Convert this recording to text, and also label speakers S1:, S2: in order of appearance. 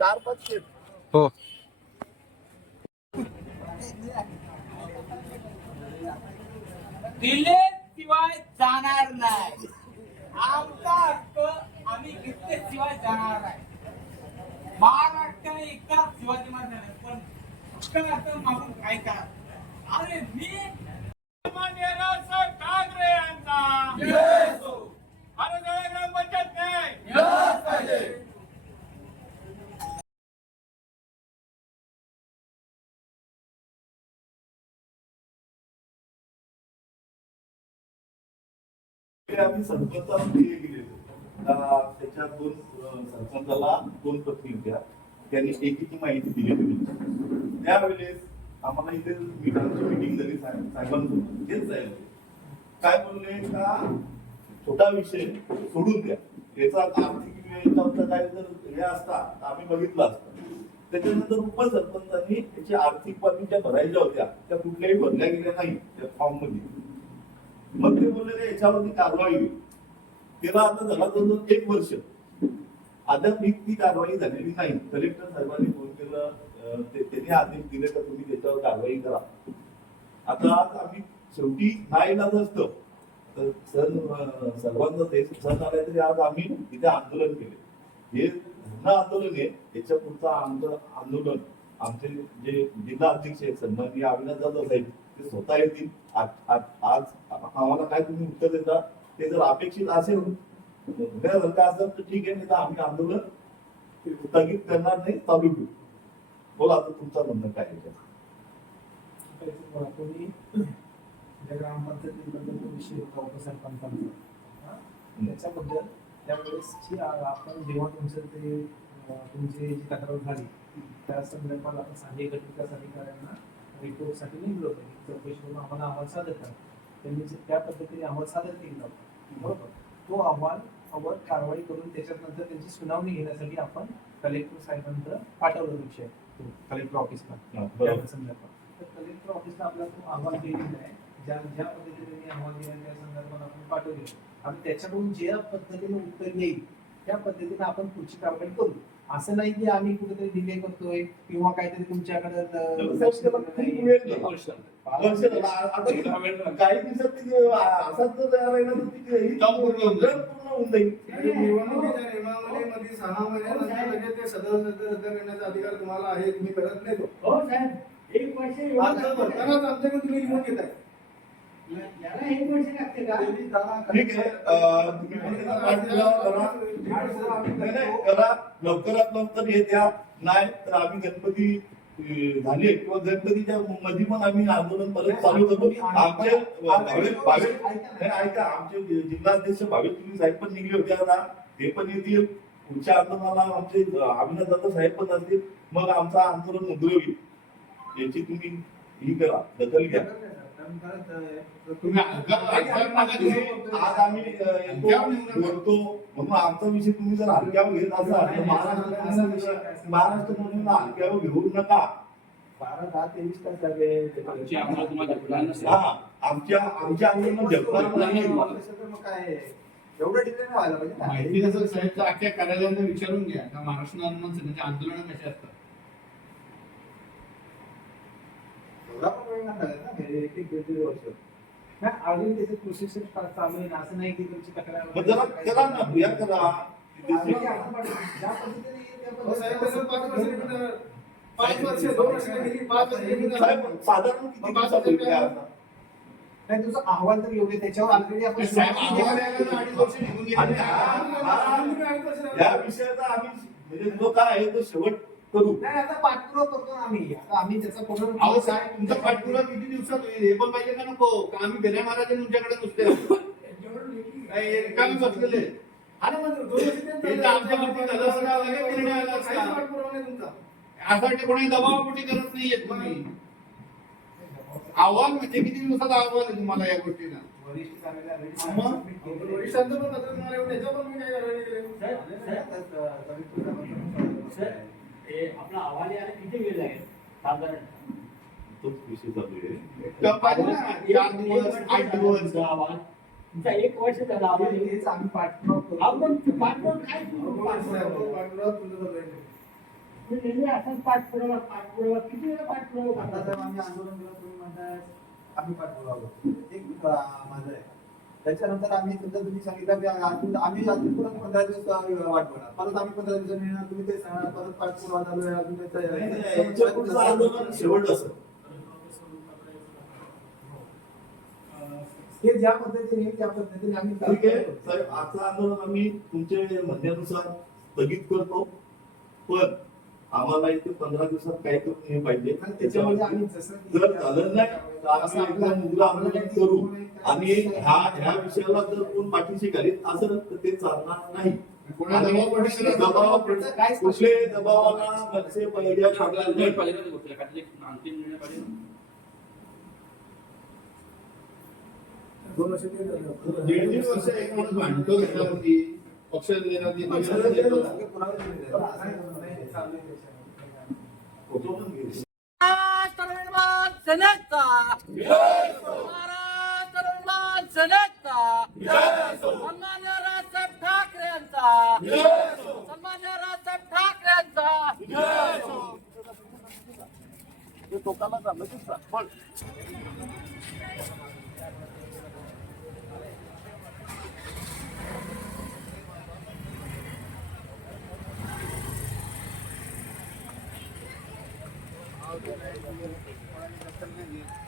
S1: चार पाच शेत
S2: हो
S3: दिल्याशिवाय जाणार नाही. आमचा हक्क आम्ही घेतल्याशिवाय जाणार नाही. महाराष्ट्र एकदा शिवाजी महाराज पण हक्क मागून काय करा अरे मी
S1: आम्ही सरपंचाला गेले त्याच्या दोन अं, सरपंचाला दोन पत्नी होत्या. त्यांनी एकीची माहिती दिली होती. त्यावेळेस आम्हाला इथे मीटिंगची मीटिंग झाली साहेबांकडून तेच साहेब. काय बोलले का? छोटा विषय सोडून द्या. याचा आर्थिक काय जर हे असता आम्ही बघितलं असतं. त्याच्यानंतर उपसरपंचांनी त्याची आर्थिक बाबी ज्या भरायच्या होत्या. त्या कुठल्याही भरल्या गेल्या नाही त्या फॉर्ममध्ये. मग ते बोलले याच्यावरती कारवाई होईल. त्याला आता झाला जवळजवळ एक वर्ष. अद्याप ती कारवाई झालेली नाही. कलेक्टर साहेबांनी फोन केला. त्यांनी आदेश दिले तर तुम्ही त्याच्यावर कारवाई करा. आता आज आम्ही शेवटी नाईलाज असतं तर सण सर्वांना ते सण आले तरी आज आम्ही इथे आंदोलन केले. हे धरणं आंदोलन आहे. याच्या पुढचं आमचं आंदोलन. आमचे जे जिल्हा अध्यक्ष आहेत सन्माननीय अविनाश जाधव साहेब ते स्वतः येतील. आज आज- आम्हाला काय तुम्ही उत्तर देता ते जर अपेक्षित असेल होण्यासारखं असेल तर ठीक आहे नाही तर आम्ही आंदोलन स्थगित करणार नाही चालू ठेवू. बोला आता तुमचा म्हणणं काय आहे?
S4: त्याच्याबद्दल त्यावेळेस आपण जेव्हा तुमचं ते तुमची जी तक्रार झाली त्या संदर्भात आपण सहाय्यक गट विकास अधिकाऱ्यांना रिपोर्टसाठी निघलो होतो. की चौकशी करून आम्हाला अहवाल सादर करा त्यांनी त्या पद्धतीने अहवाल सादर केला होता. बरोबर? तो अहवाल अहवाल कारवाई करून त्याच्यानंतर त्यांची सुनावणी घेण्यासाठी आपण कलेक्टर साहेबांकडे पाठवलं विषय कलेक्टर ऑफिसला संदर्भात. तर कलेक्टर ऑफिसला आपला तो अहवाल दिलेला आहे. ज्या ज्या पद्धतीने त्यांनी अहवाल दिला त्या संदर्भात आपण पाठवले आणि त्याच्याकडून ज्या पद्धतीने उत्तर येईल त्या पद्धतीने आपण पुढची कारवाई करू. असं नाही की आम्ही कुठेतरी डिले करतोय किंवा काहीतरी तुमच्याकडे
S1: काही दिवसात असाच जर राहिला तर ते
S5: जॉब पूर्ण होऊन जाईल.
S6: निवडणुकीच्या सहा महिन्यानंतर लगेच ते सदस्य रद्द करण्याचा अधिकार तुम्हाला आहे तुम्ही करत नाही. तो.
S7: हो साहेब. एक वर्ष
S6: आमच्याकडे तुम्ही लिहून घेताय.
S7: याला एक वर्ष लागते का
S1: ठीक आहे अं, तुम्ही म्हणता पाठपुरावा करा नाही, नाही, करा लवकरात लवकर हे द्या नाही तर आम्ही गणपती अं, झाले किंवा गणपतीच्या मध्ये पण आम्ही आंदोलन परत चालू करतो आमचे भावे भावे नाही, ऐका आमचे जिल्हाध्यक्ष भावे तुम्ही साहेब पण निघले होते आता ते पण येतील पुढच्या आंदोलनाला आमचे अविनाश दादा साहेब पण असतील मग आमचा आंदोलन उग्र होईल याची तुम्ही ही करा. दखल घ्या आज आम्ही बोलतो. म्हणून आमचा विषय तुम्ही जर हलक्यावर घेत असाल तर महाराष्ट्र महाराष्ट्र म्हणून हलक्यावर घेऊ नका.
S4: बारा दहा तेवीस तास झाले.
S1: हा आमच्या आमच्या
S4: काय? एवढं व्हायला पाहिजे.
S5: माहिती साहेब अख्ख्या कार्यालयांना विचारून घ्या. का महाराष्ट्र आंदोलन समितीचे आंदोलन कसे असतात.
S4: एवढा पण वेळ नाही लागत ना, अजून त्याचे प्रोसेस चालू आहे असं नाही की तुमची तक्रार
S6: पाच वर्ष दोन वर्ष पाच वर्ष?
S4: नाही तुझा अहवाल तर दे त्याच्यावर ऑलरेडी आपण
S1: या विषयाचा आम्ही म्हणजे जो काय आहे तो शेवट करू.
S4: नाही आता पाठपुरावा करतो ना आम्ही. आता आम्ही त्याचा पूर्ण
S5: अहो साहेब तुमचा पाठपुरावा किती दिवसात होईल? हे पण पाहिजे का नको? का आम्ही गण्या महाराज तुमच्याकडे नुसते? हे रिकामे बसलेले.
S6: आणि मग
S5: आमच्या बाबतीत झालं? लगेच निर्णय आला असता.
S6: तुमचा.
S5: असं वाटतं कोणी दबावापोटी करत नाहीये तुम्ही. अहवाल म्हणजे किती दिवसाचा अहवाल आहे तुम्हाला या गोष्टीला
S6: वरिष्ठांचं पण पण मी नाही.
S7: हे आपला अहवाल यायला किती वेळ लागेल? साधारण. तुमचा एक वर्ष झाला
S8: आम्ही पाठपुरावा करू.
S7: आपण पाठपुरावा काय
S6: आहे.
S7: मी नेहमी असाच पाठपुरावा पाठपुरावा. किती वेळा पाठपुरावा
S8: आम्ही आंदोलन केलं तुम्ही म्हणताय आम्ही पाठपुरावा करू. एक माझं आहे. त्याच्यानंतर आम्ही समजा तुम्ही सांगितलं की अजून आम्ही अजून परत पंधरा दिवस वाट बघणार परत आम्ही पंधरा दिवसांनी येणार. तुम्ही ते सांगणार परत पाठपुरावा चालू आहे अजून त्याचं-
S1: आंदोलन शेवट असं
S8: हे ज्या पद्धतीने त्या पद्धतीने आम्ही
S1: ठीक आहे. साहेब आजचं आंदोलन आम्ही तुमच्या म्हणण्यानुसार स्थगित करतो. पण आम्हाला इथे पंधरा दिवसात काय करून हे पाहिजे.
S8: आणि त्याच्यामध्ये आम्ही जसं
S1: जर झालं नाही तर आम्ही करू. आणि ह्या ह्या विषयाला जर कोण पाठीशी घालीत तर ते चालणार नाही.
S5: दबाव
S1: कुठले दबावाला.
S5: दीड दीड वर्ष एक माणूस भांडतो पक्ष देण्याची
S8: पुरावे दिले जातात.
S9: सन्मान्य राजसाहेब ठाकरे यांचा सन्मान्य राजसाहेब ठाकरे यांचा
S1: टोकाला की पण